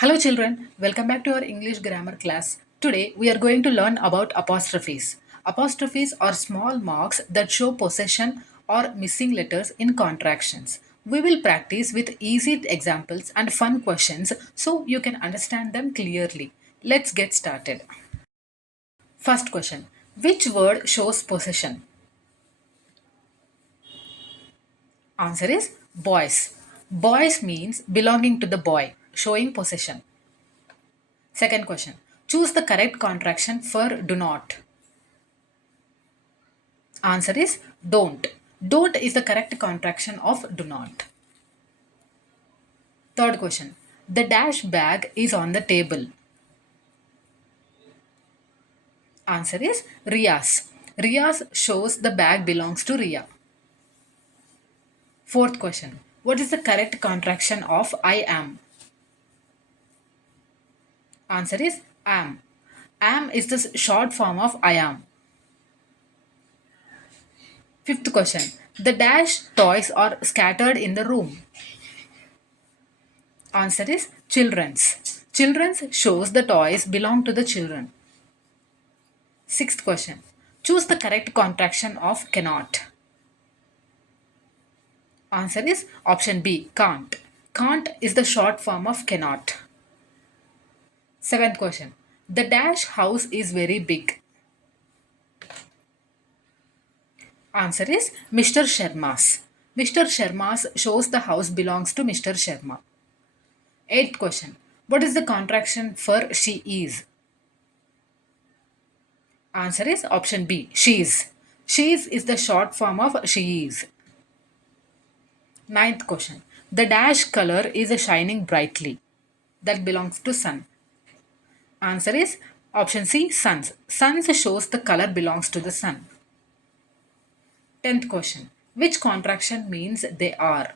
Hello children, welcome back to our English grammar class. Today we are going to learn about apostrophes. Apostrophes are small marks that show possession or missing letters in contractions. We will practice with easy examples and fun questions so you can understand them clearly. Let's get started. First question. Which word shows possession? Answer is boys. Boys means belonging to the boy, showing possession. Second question. Choose the correct contraction for do not. Answer is don't. Don't is the correct contraction of do not. Third question. The dash bag is on the table. Answer is Ria's. Ria's shows the bag belongs to Ria. Fourth question. What is the correct contraction of I am? Answer is am. Am is the short form of I am. Fifth question. The dash toys are scattered in the room. Answer is children's. Children's shows the toys belong to the children. Sixth question. Choose the correct contraction of cannot. Answer is option B, can't. Can't is the short form of cannot. Seventh question. The dash house is very big. Answer is Mr. Sharma's. Mr. Sharma's shows the house belongs to Mr. Sharma. Eighth question. What is the contraction for she is? Answer is option B, she is. She is the short form of she is. Ninth question. The dash color is shining brightly. That belongs to sun. Answer is option C, suns. Suns shows the color belongs to the sun. Tenth question. Which contraction means they are?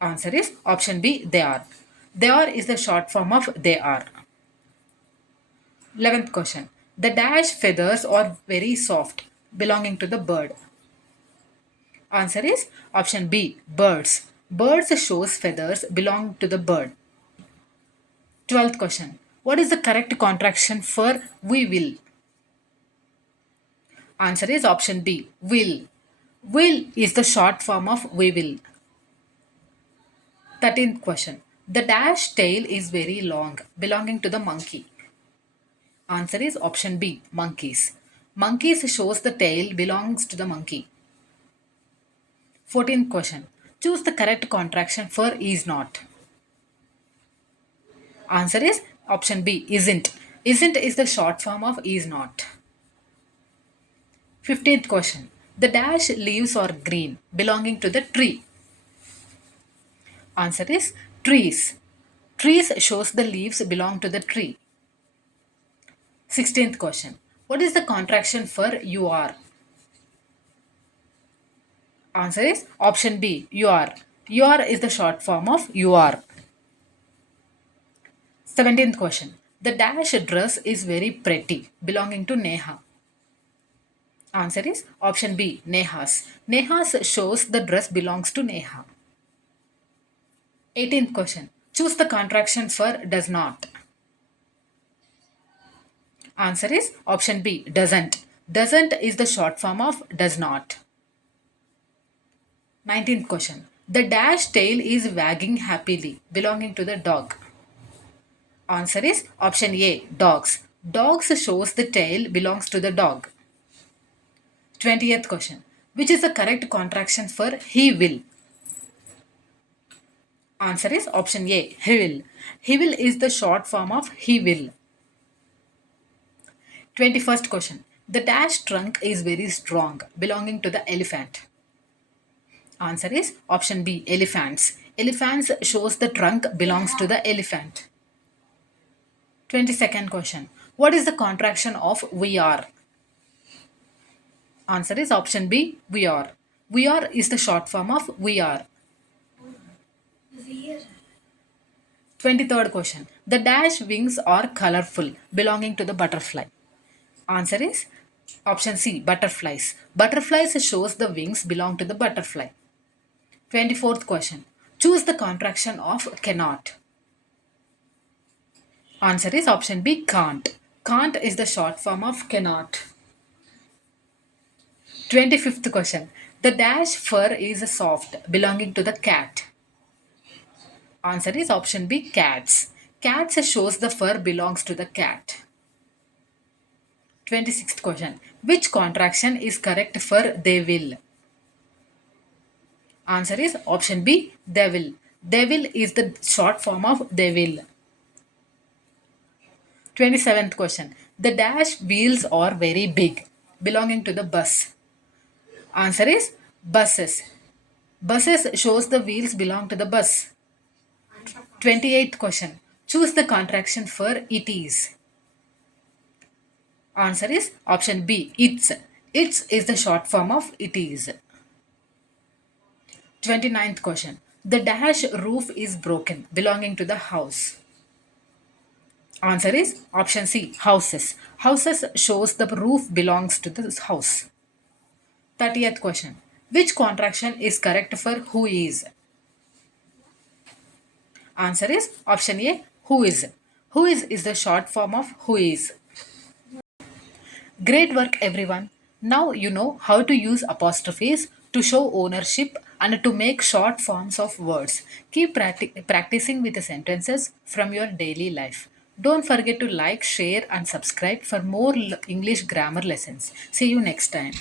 Answer is option B, they are. They are is the short form of they are. 11th question. The dash feathers are very soft, belonging to the bird. Answer is option B, birds. Birds shows feathers belong to the bird. 12th question. What is the correct contraction for we will? Answer is option B, will. Will is the short form of we will. 13th question. The dash tail is very long, belonging to the monkey. Answer is option B, monkeys. Monkeys shows the tail belongs to the monkey. 14th question. Choose the correct contraction for is not. Answer is option B, isn't. Isn't is the short form of is not. 15th question. The dash leaves are green, belonging to the tree. Answer is trees. Trees shows the leaves belong to the tree. 16th question. What is the contraction for you are? Answer is option B, you are. You are is the short form of you are. 17th question. The dash dress is very pretty, belonging to Neha. Answer is option B, Neha's. Neha's shows the dress belongs to Neha. 18th question. Choose the contraction for does not. Answer is option B, doesn't. Doesn't is the short form of does not. 19th question. The dash tail is wagging happily, belonging to the dog. Answer is option A, dogs. Dogs shows the tail belongs to the dog. 20th question. Which is the correct contraction for he will? Answer is option A, he will. He will is the short form of he will. 21st question. The dash trunk is very strong, belonging to the elephant. Answer is option B, elephants. Elephants shows the trunk belongs to the elephant. 22nd question. What is the contraction of we are? Answer is option B, we are. We are is the short form of we are. 23rd question. The dash wings are colorful, belonging to the butterfly. Answer is option C, butterflies. Butterflies shows the wings belong to the butterfly. 24th question. Choose the contraction of cannot. Answer is option B, can't. Can't is the short form of cannot. 25th question. The dash fur is soft, belonging to the cat. Answer is option B, cats. Cats shows the fur belongs to the cat. 26th question. Which contraction is correct for they will? Answer is option B, they will. They will is the short form of they will. 27th question. The dash wheels are very big, belonging to the bus. Answer is buses. Buses shows the wheels belong to the bus. 28th question. Choose the contraction for it is. Answer is option B, it's. It's is the short form of it is. 29th question. The dash roof is broken, belonging to the house. Answer is option C, houses. Houses shows the roof belongs to the house. 30th question. Which contraction is correct for who is? Answer is option A, who is. Who is the short form of who is. Great work, everyone. Now you know how to use apostrophes to show ownership and to make short forms of words. Keep practicing with the sentences from your daily life. Don't forget to like, share, and subscribe for more English grammar lessons. See you next time.